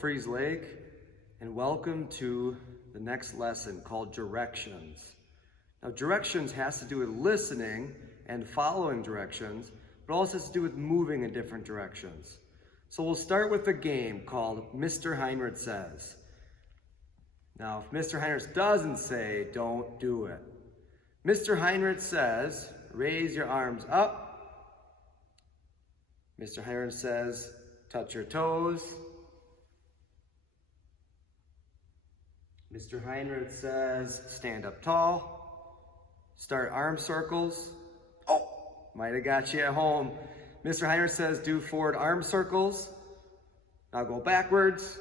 Freeze Lake, and welcome to the next lesson called Directions. Now, directions has to do with listening and following directions, but also has to do with moving in different directions. So we'll start with a game called Mr. Heinrich Says. Now, if Mr. Heinrich doesn't say, don't do it. Mr. Heinrich says, raise your arms up. Mr. Heinrich says, touch your toes. Mr. Heinrich says, stand up tall. Start arm circles. Oh, might have got you at home. Mr. Heinrich says, do forward arm circles. Now go backwards.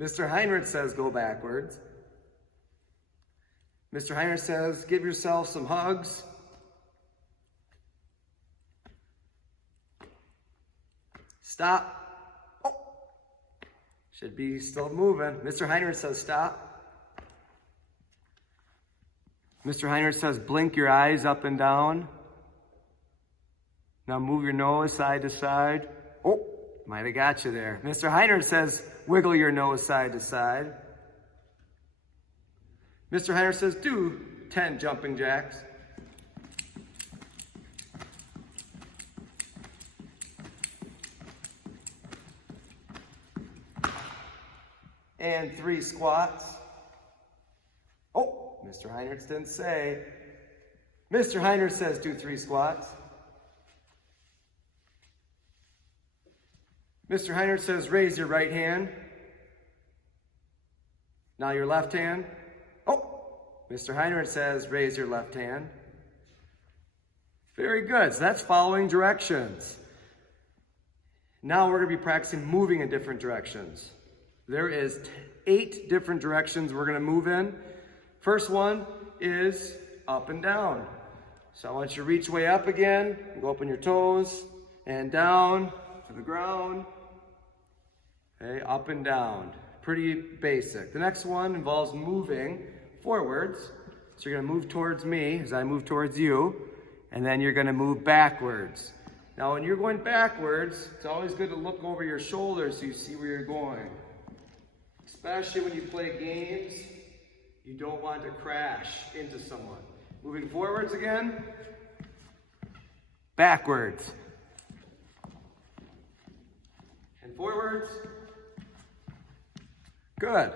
Mr. Heinrich says, go backwards. Mr. Heinrich says, give yourself some hugs. Stop. Oh, should be still moving. Mr. Heinrich says, stop. Mr. Heinrich says, blink your eyes up and down. Now move your nose side to side. Oh, might have got you there. Mr. Heinrich says, wiggle your nose side to side. Mr. Heinrich says, do 10 jumping jacks. And 3 squats. Oh, Mr. Heinrich didn't say. Mr. Heinrich says, do 3 squats. Mr. Heinrich says, raise your right hand. Now your left hand. Oh, Mr. Heinrich says, raise your left hand. Very good. So that's following directions. Now we're going to be practicing moving in different directions. There is 8 different directions we're going to move in. First one is up and down. So I want you to reach way up again, go up on your toes, and down to the ground. Okay, up and down. Pretty basic. The next one involves moving forwards. So you're going to move towards me as I move towards you, and then you're going to move backwards. Now when you're going backwards, it's always good to look over your shoulders so you see where you're going. Especially when you play games, you don't want to crash into someone. Moving forwards again, backwards, and forwards. Good.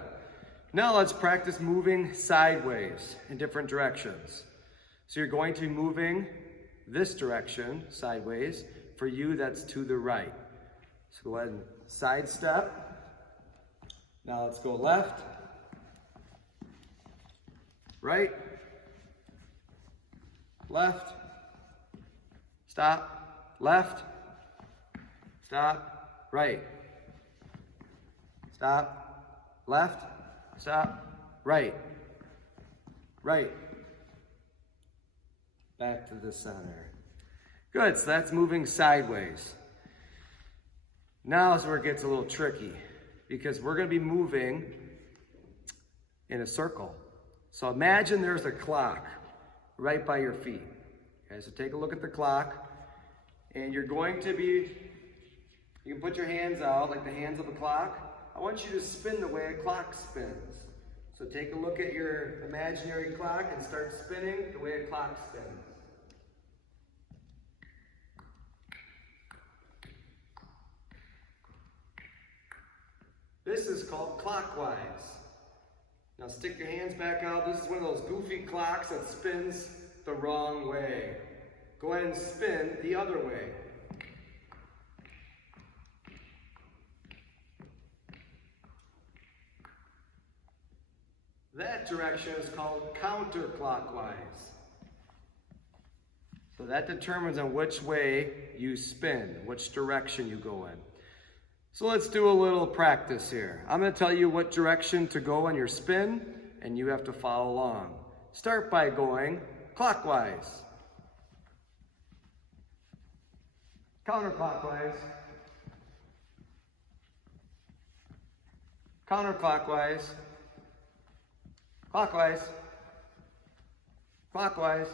Now let's practice moving sideways in different directions. So you're going to be moving this direction, sideways. For you, that's to the right. So go ahead and sidestep. Now let's go left, right, left, stop, left, stop, right, stop, left, stop, right, right, back to the center. Good, so that's moving sideways. Now is where it gets a little tricky because we're going to be moving in a circle. So imagine there's a clock right by your feet. Okay, so take a look at the clock and you're going to be, you can put your hands out like the hands of a clock. I want you to spin the way a clock spins. So take a look at your imaginary clock and start spinning the way a clock spins. This is called clockwise. Now stick your hands back out. This is one of those goofy clocks that spins the wrong way. Go ahead and spin the other way. That direction is called counterclockwise. So that determines on which way you spin, which direction you go in. So let's do a little practice here. I'm going to tell you what direction to go on your spin, and you have to follow along. Start by going clockwise, counterclockwise, counterclockwise, clockwise, clockwise,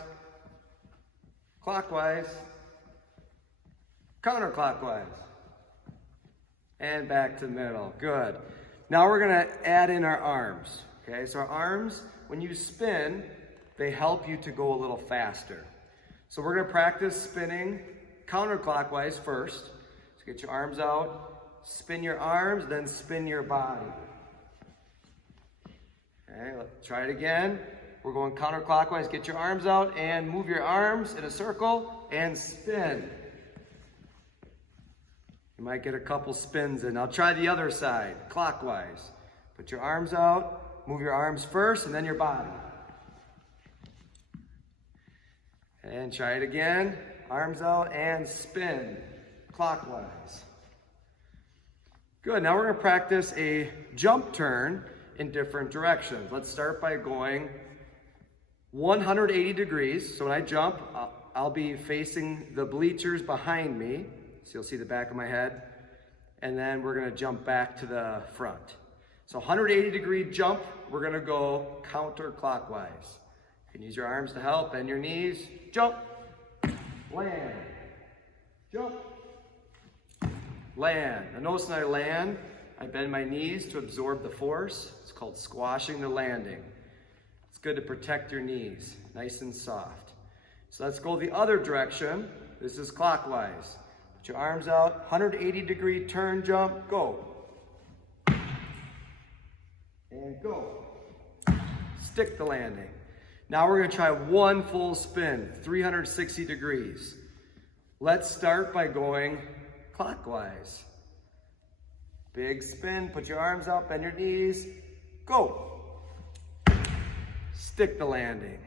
clockwise, counterclockwise, and back to the middle. Good. Now we're gonna add in our arms. Okay, so our arms, when you spin, they help you to go a little faster. So we're gonna practice spinning counterclockwise first. So get your arms out, spin your arms, then spin your body. Okay, let's try it again. We're going counterclockwise. Get your arms out and move your arms in a circle and spin. You might get a couple spins in. Now try the other side, clockwise. Put your arms out, move your arms first and then your body. And try it again. Arms out and spin clockwise. Good, now we're gonna practice a jump turn in different directions. Let's start by going 180 degrees. So when I jump, I'll be facing the bleachers behind me. So you'll see the back of my head. And then we're gonna jump back to the front. So 180 degree jump, we're gonna go counterclockwise. You can use your arms to help, bend your knees, jump, land, jump, land. Now notice when I land, I bend my knees to absorb the force. It's called squashing the landing. It's good to protect your knees, nice and soft. So let's go the other direction. This is clockwise. Put your arms out, 180 degree turn jump, go. And go. Stick the landing. Now we're gonna try one full spin, 360 degrees. Let's start by going clockwise. Big spin, put your arms out, bend your knees, go. Stick the landing.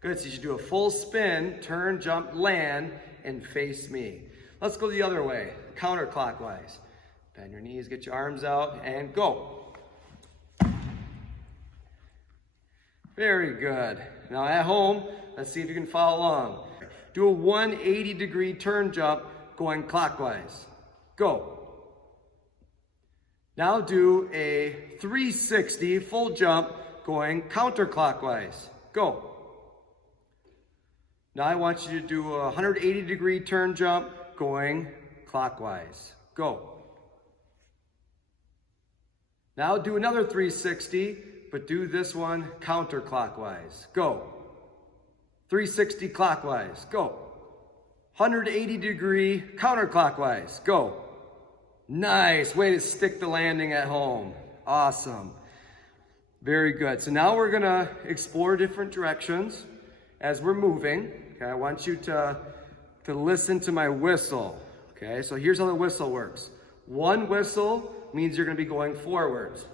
Good, so you should do a full spin, turn, jump, land, and face me. Let's go the other way, counterclockwise. Bend your knees, get your arms out, and go. Very good. Now at home, let's see if you can follow along. Do a 180 degree turn jump going clockwise. Go. Now do a 360 full jump going counterclockwise. Go. Now I want you to do a 180 degree turn jump going clockwise. Go. Now do another 360, but do this one counterclockwise. Go. 360 clockwise. Go. 180 degree counterclockwise. Go. Nice. Way to stick the landing at home. Awesome. Very good. So now we're going to explore different directions as we're moving. Okay, I want you to listen to my whistle. Okay, so here's how the whistle works. One whistle means you're going to be going forwards.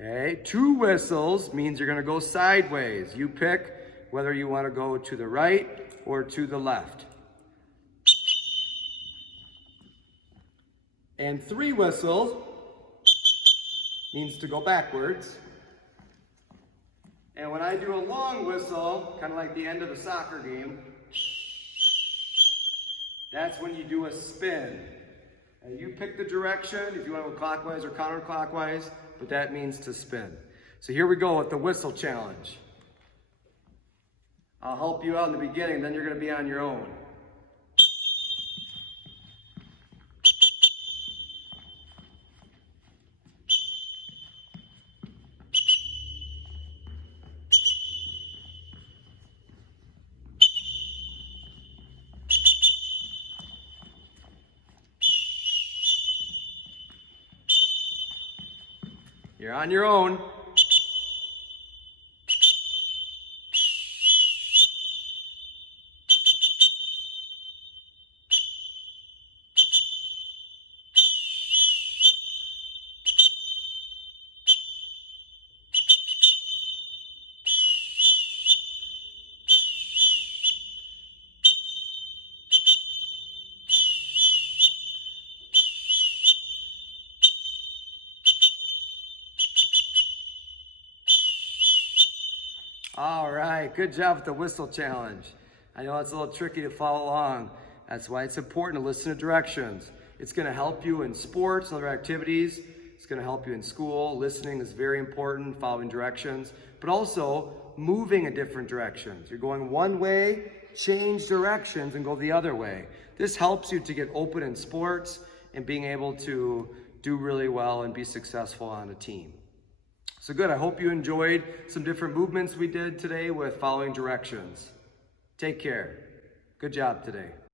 Okay, two whistles means you're going to go sideways. You pick whether you want to go to the right or to the left. And three whistles means to go backwards. And when I do a long whistle, kind of like the end of the soccer game, that's when you do a spin. And you pick the direction, if you want to go clockwise or counterclockwise, but that means to spin. So here we go with the whistle challenge. I'll help you out in the beginning, then you're going to be on your own. You're on your own. All right, good job with the whistle challenge. I know it's a little tricky to follow along. That's why it's important to listen to directions. It's gonna help you in sports and other activities. It's gonna help you in school. Listening is very important, following directions, but also moving in different directions. You're going one way, change directions and go the other way. this helps you to get open in sports and being able to do really well and be successful on a team. So good, I hope you enjoyed some different movements we did today with following directions. Take care. Good job today.